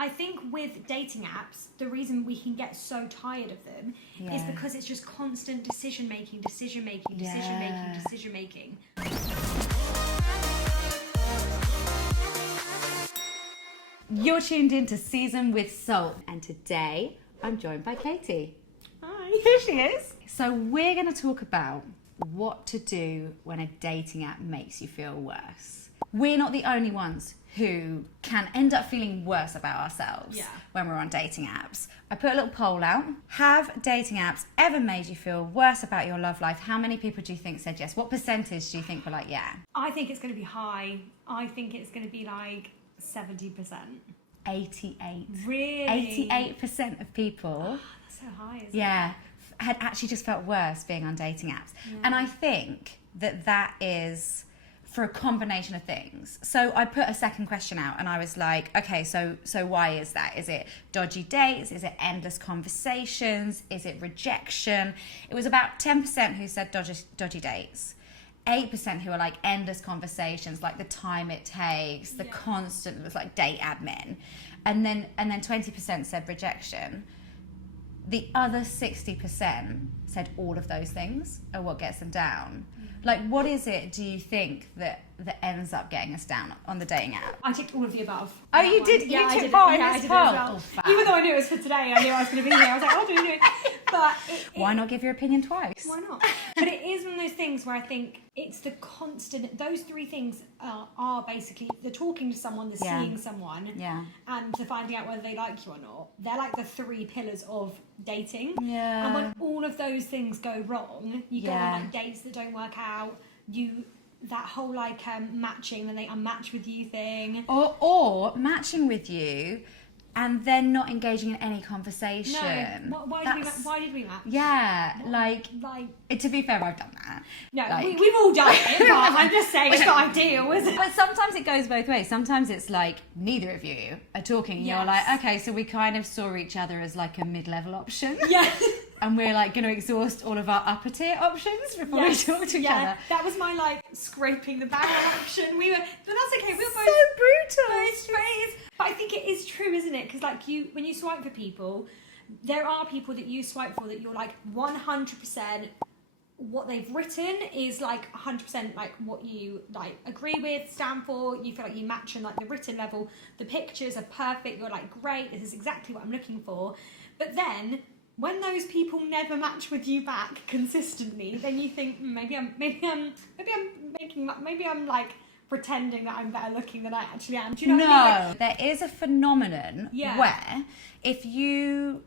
I think with dating apps, the reason we can get so tired of them is because it's just constant decision making. You're tuned in to Season with Soul, and today I'm joined by Katie. Hi. Here she is. So we're going to talk about what to do when a dating app makes you feel worse. We're not the only ones who can end up feeling worse about ourselves when we're on dating apps. I put a little poll out. Have dating apps ever made you feel worse about your love life? How many people do you think said yes? What percentage do you think were like, yeah? I think it's going to be high. I think it's going to be like 70%. 88. Really? 88% of people. Oh, that's so high, isn't it? Yeah, had actually just felt worse being on dating apps. And I think that is for a combination of things. So I put a second question out and I was like, okay, so why is that? Is it dodgy dates? Is it endless conversations? Is it rejection? It was about 10% who said dodgy dates. 8% who are like endless conversations, like the time it takes, the constant, it was like date admin. And then 20% said rejection. The other 60% said all of those things are what gets them down. Like, what is it, do you think, that ends up getting us down on the dating app? I ticked all of the above. Oh, you did? Yeah, you I took did. part in I this did poll? as well. Oh, even though I knew it was for today, I knew I was going to be here. I was like, oh, do it. But why not give your opinion twice? Why not? But it is one of those things where I think it's the constant, those three things are basically the talking to someone, the seeing someone, and the finding out whether they like you or not. They're like the three pillars of dating. Yeah. And when all of those things go wrong, you go on like dates that don't work out, that whole like matching, then they unmatch with you thing. Or matching with you and then not engaging in any conversation. No, why did we match? Yeah, like to be fair, I've done that. No, like, we've all done it, but I'm just saying it's not ideal, is it? But sometimes it goes both ways. Sometimes it's like neither of you are talking. You're like, okay, so we kind of saw each other as like a mid-level option. Yeah. And we're like going to exhaust all of our upper tier options before we talk to each other. That was my like scraping the barrel option. But that's okay. We were both so brutal. Both straight. But I think it is true, isn't it? Because like when you swipe for people, there are people that you swipe for that you're like 100%. What they've written is like 100% like what you like agree with, stand for. You feel like you match on like the written level. The pictures are perfect. You're like, great. This is exactly what I'm looking for. But then, when those people never match with you back consistently, then you think maybe I'm like pretending that I'm better looking than I actually am. Do you know what I mean? Like, there is a phenomenon where if you're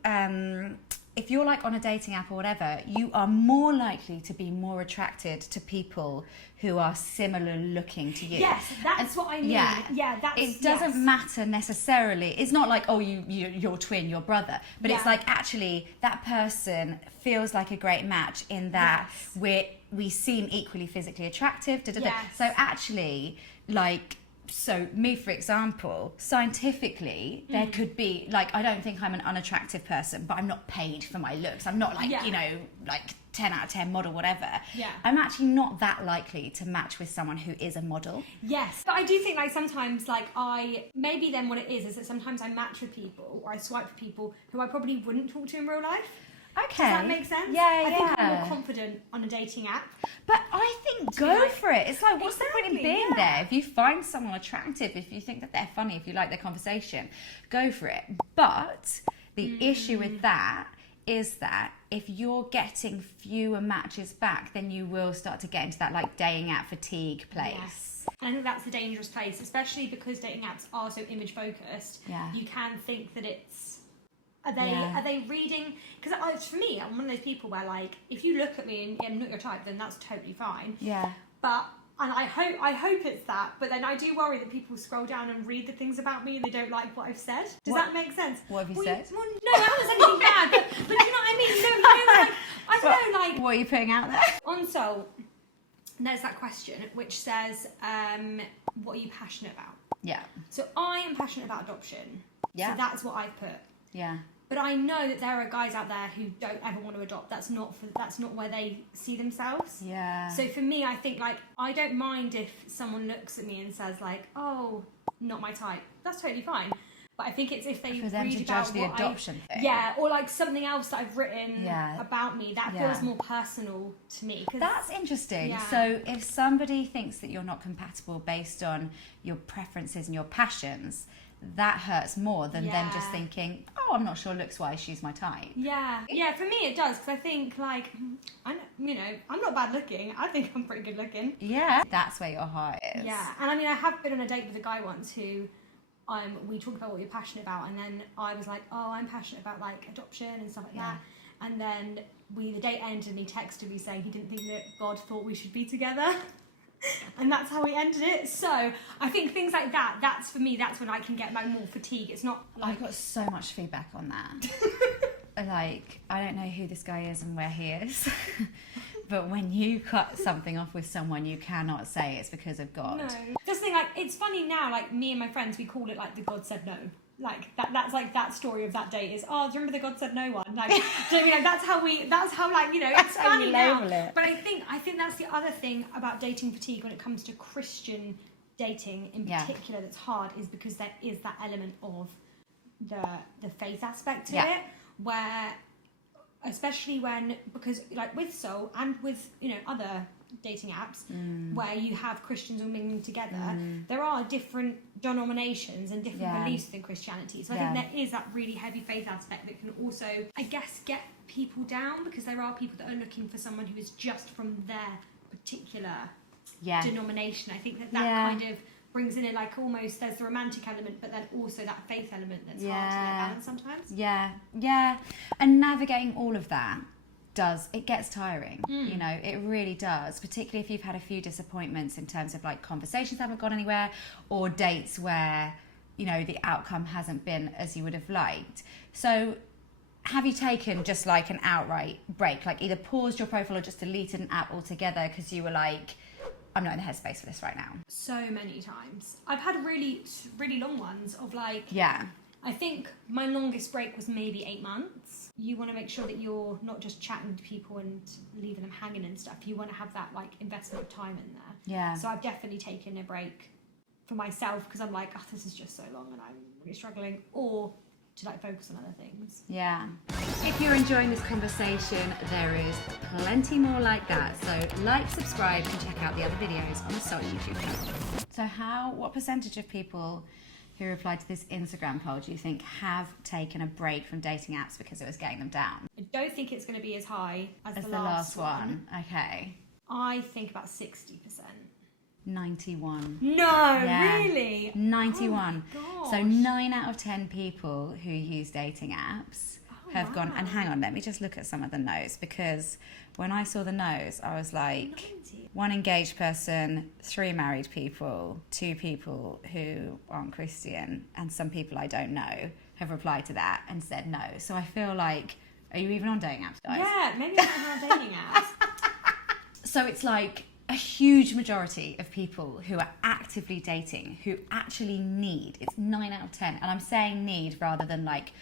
like on a dating app or whatever, you are more likely to be more attracted to people who are similar looking to you. Yes, that's what I mean. Yeah, that's it doesn't matter necessarily. It's not like, oh, your twin, your brother, but it's like actually that person feels like a great match in that we seem equally physically attractive. So actually, like. So me, for example, scientifically, there could be, like, I don't think I'm an unattractive person, but I'm not paid for my looks. I'm not like, like 10 out of 10 model, whatever. Yeah. I'm actually not that likely to match with someone who is a model. Yes. But I do think like sometimes like maybe then what it is that sometimes I match with people or I swipe for people who I probably wouldn't talk to in real life. Okay. Does that make sense? Yeah, I think I'm more confident on a dating app. But I think go for it. It's like, what's the point in being there? If you find someone attractive, if you think that they're funny, if you like their conversation, go for it. But the issue with that is that if you're getting fewer matches back, then you will start to get into that like dating app fatigue place. Yes. And I think that's a dangerous place, especially because dating apps are so image focused. Yeah. You can think that it's... Are they reading? Because for me, I'm one of those people where like, if you look at me and I'm not your type, then that's totally fine. Yeah. But I hope it's that. But then I do worry that people scroll down and read the things about me and they don't like what I've said. Does that make sense? What have you said? No, that was anything bad. But do you know what I mean? No, like, I don't know, like. What are you putting out there? On Soul, there's that question which says, what are you passionate about? Yeah. So I am passionate about adoption. Yeah. So that's what I've put. Yeah. But I know that there are guys out there who don't ever want to adopt. That's not where they see themselves. Yeah. So for me, I think like I don't mind if someone looks at me and says like, "Oh, not my type." That's totally fine. But I think it's if they For them read to about judge the what adoption thing. Yeah, or like something else that I've written Yeah. about me, that Yeah. feels more personal to me. 'Cause That's interesting. Yeah. So if somebody thinks that you're not compatible based on your preferences and your passions, that hurts more than them just Yeah. thinking, oh, I'm not sure looks-wise she's my type. Yeah, for me it does, because I think like, I'm not bad looking. I think I'm pretty good looking. Yeah. That's where your heart is. Yeah, and I mean, I have been on a date with a guy once who, we talked about what you're passionate about, and then I was like, oh, I'm passionate about like adoption and stuff like that. And then the date ended and he texted me saying he didn't think that God thought we should be together. And that's how we ended it. So I think things like that, that's for me, that's when I can get like more fatigue. It's not like... I got so much feedback on that. Like, I don't know who this guy is and where he is. But when you cut something off with someone, you cannot say it's because of God. No. Just think, like, it's funny now, like, me and my friends, we call it, like, the God said no. Like, that's, like, that story of that date is, oh, do you remember the God said no one? Like, do you know what I mean? Like, that's how, like, you know, it's funny now. But I think that's the other thing about dating fatigue when it comes to Christian dating in particular that's hard, is because there is that element of the faith aspect to it, where... especially because like with Soul and with, other dating apps where you have Christians all mingling together, there are different denominations and different beliefs within Christianity. So I think there is that really heavy faith aspect that can also, I guess, get people down, because there are people that are looking for someone who is just from their particular denomination. I think that kind of brings in it, like, almost there's the romantic element, but then also that faith element that's hard to like balance sometimes. Yeah. And navigating all of that it gets tiring. You know, it really does, particularly if you've had a few disappointments in terms of like conversations that haven't gone anywhere, or dates where, the outcome hasn't been as you would have liked. So have you taken just like an outright break, like either paused your profile or just deleted an app altogether because you were like, I'm not in the headspace for this right now? So many times. I've had really, really long ones of like... Yeah. I think my longest break was maybe 8 months. You want to make sure that you're not just chatting to people and leaving them hanging and stuff. You want to have that like investment of time in there. Yeah. So I've definitely taken a break for myself, because I'm like, oh, this is just so long and I'm really struggling. Or to like focus on other things. Yeah. If you're enjoying this conversation, there is plenty more like that. So like, subscribe, and check out the other videos on the Soul YouTube channel. So what percentage of people who replied to this Instagram poll do you think have taken a break from dating apps because it was getting them down? I don't think it's going to be as high as the last one. Okay. I think about 60%. 91. No, really? 91. Oh so 9 out of 10 people who use dating apps have gone. And hang on, let me just look at some of the no's, because when I saw the no's, I was like, 90. 1 engaged person, 3 married people, 2 people who aren't Christian, and some people I don't know have replied to that and said no. So I feel like, are you even on dating apps, guys? Yeah, maybe I'm on dating apps. So it's like a huge majority of people who are actively dating, who actually need, it's 9 out of 10, and I'm saying need rather than like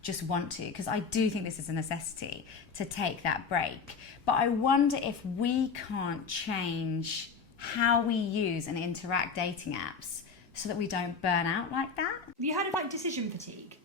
just want to, because I do think this is a necessity to take that break. But I wonder if we can't change how we use and interact dating apps so that we don't burn out like that. Have you heard of like decision fatigue?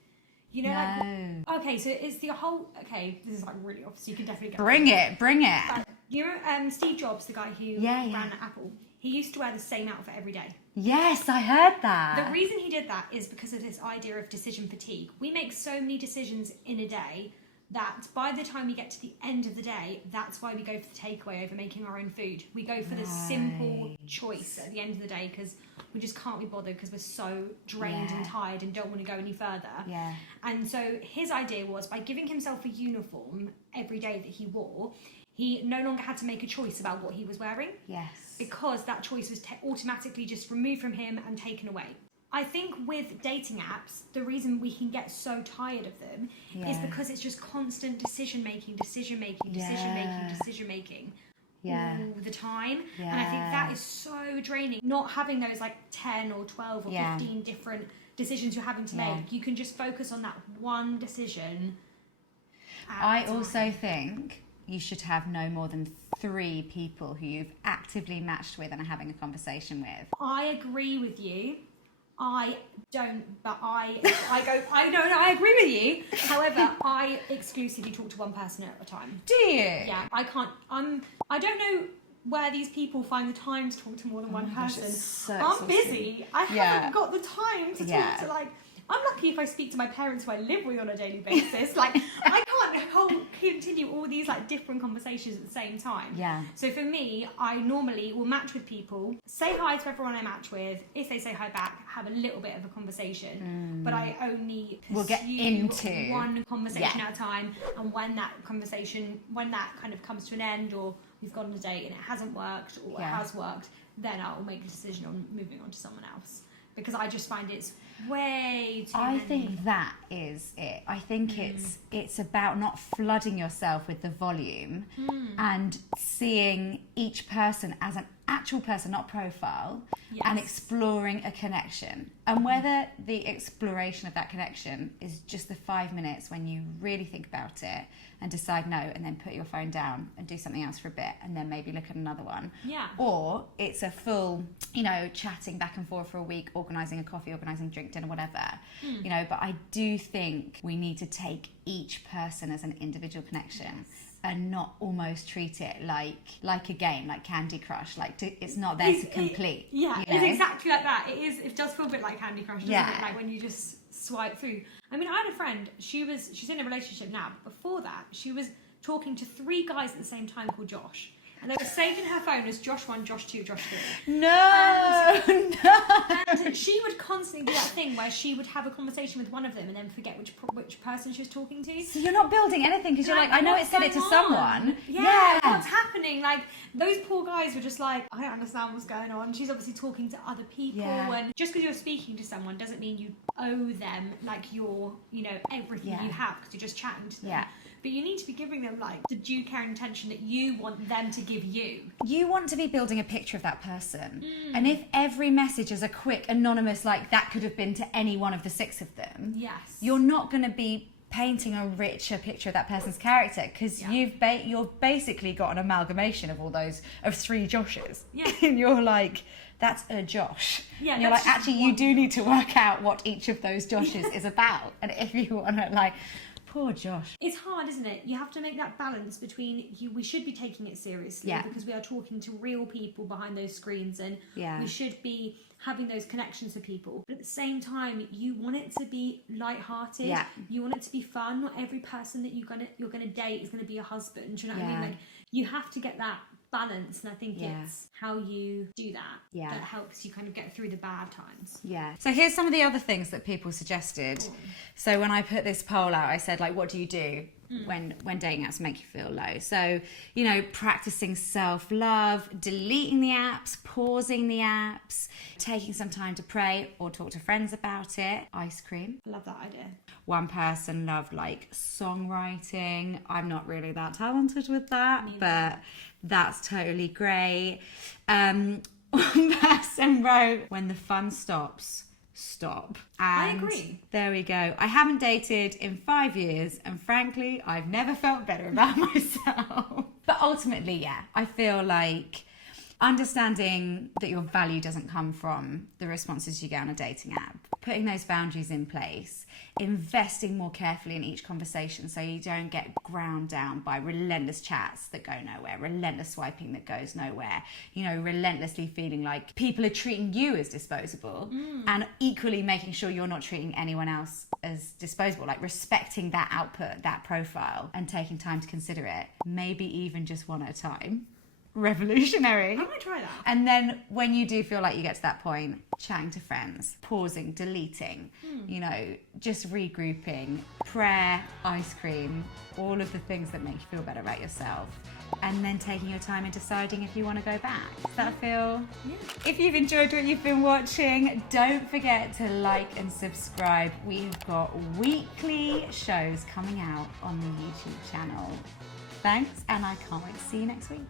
You know, No. like, okay, so it's the whole, okay, this is like really obvious, you can definitely get Bring it. You know, Steve Jobs, the guy who ran Apple, he used to wear the same outfit every day. Yes, I heard that. The reason he did that is because of this idea of decision fatigue. We make so many decisions in a day that by the time we get to the end of the day, that's why we go for the takeaway over making our own food. We go for the simple choice at the end of the day because we just can't be bothered because we're so drained and tired and don't want to go any further. Yeah. And so his idea was, by giving himself a uniform every day that he wore, he no longer had to make a choice about what he was wearing. Yes. Because that choice was automatically just removed from him and taken away. I think with dating apps, the reason we can get so tired of them is because it's just constant decision making all the time. Yeah. And I think that is so draining. Not having those like 10 or 12 or 15 different decisions you're having to make. You can just focus on that one decision. I also think you should have no more than 3 people who you've actively matched with and are having a conversation with. I agree with you. I don't, but I agree with you. However, I exclusively talk to one person at a time. Do you? Yeah, I can't. I don't know where these people find the time to talk to more than one person. Gosh, it's so I'm exhausting. busy. I haven't got the time to Yeah. talk to like. I'm lucky if I speak to my parents who I live with on a daily basis. Like, I can't continue all these like different conversations at the same time. Yeah. So for me, I normally will match with people, say hi to everyone I match with. If they say hi back, have a little bit of a conversation. But I only We'll get into one conversation Yeah. at a time. And when that kind of comes to an end, or we've gone on a date and it hasn't worked, or it has worked, then I'll make a decision on moving on to someone else. Because I just find it's way too I many. think that is it. I think it's about not flooding yourself with the volume and seeing each person as an actual person, not profile, and exploring a connection. And whether the exploration of that connection is just the 5 minutes when you really think about it and decide no, and then put your phone down and do something else for a bit, and then maybe look at another one. Yeah. Or it's a full, chatting back and forth for a week, organising a coffee, organising a drink, dinner, whatever. But I do think we need to take each person as an individual connection. And not almost treat it like a game, like Candy Crush. It's not there to complete. It's exactly like that. It does feel a bit like Candy Crush, doesn't it? Like when you just swipe through. I mean, I had a friend. She's in a relationship now. But before that, she was talking to 3 guys at the same time called Josh. And they were saved in her phone as Josh 1, Josh 2, Josh 3. No. And she would constantly do that thing where she would have a conversation with one of them and then forget which person she was talking to. So you're not building anything because you're like, I know it said it to someone. Yeah, what's happening? Like, those poor guys were just like, I don't understand what's going on. She's obviously talking to other people. And just because you're speaking to someone doesn't mean you owe them, like, your, everything you have because you're just chatting to them. Yeah. But you need to be giving them, like, the due care and attention that you want them to give you. You want to be building a picture of that person. And if every message is a quick, anonymous, like, that could have been to any one of the 6 of them, you're not going to be painting a richer picture of that person's character because you've basically got an amalgamation of all those, of 3 Joshes. Yeah. And you're like, that's a Josh. Yeah, and you're like, actually, you do need to work out what each of those Joshes is about. And if you want to, like... Poor Josh. It's hard, isn't it? You have to make that balance between we should be taking it seriously because we are talking to real people behind those screens and we should be having those connections with people. But at the same time, you want it to be lighthearted. Yeah. You want it to be fun. Not every person that you're gonna date is gonna be a husband. Do you know what I mean? Like, you have to get that balance, and I think it's how you do that that helps you kind of get through the bad times. Yeah. So here's some of the other things that people suggested. So when I put this poll out, I said, like, what do you do when dating apps make you feel low? So, practicing self-love, deleting the apps, pausing the apps, taking some time to pray or talk to friends about it. Ice cream. I love that idea. One person loved, like, songwriting. I'm not really that talented with that, but that's totally great. One person wrote, when the fun stops, stop. And I agree. There we go. I haven't dated in 5 years, and frankly, I've never felt better about myself. But ultimately, I feel like understanding that your value doesn't come from the responses you get on a dating app, putting those boundaries in place, investing more carefully in each conversation so you don't get ground down by relentless chats that go nowhere, relentless swiping that goes nowhere, relentlessly feeling like people are treating you as disposable, and equally making sure you're not treating anyone else as disposable, like respecting that output, that profile, and taking time to consider it, maybe even just one at a time. Revolutionary. I might try that. And then when you do feel like you get to that point, chatting to friends, pausing, deleting, just regrouping, prayer, ice cream, all of the things that make you feel better about yourself. And then taking your time and deciding if you want to go back. Does that feel? Yeah. If you've enjoyed what you've been watching, don't forget to like and subscribe. We've got weekly shows coming out on the YouTube channel. Thanks, and I can't wait to see you next week.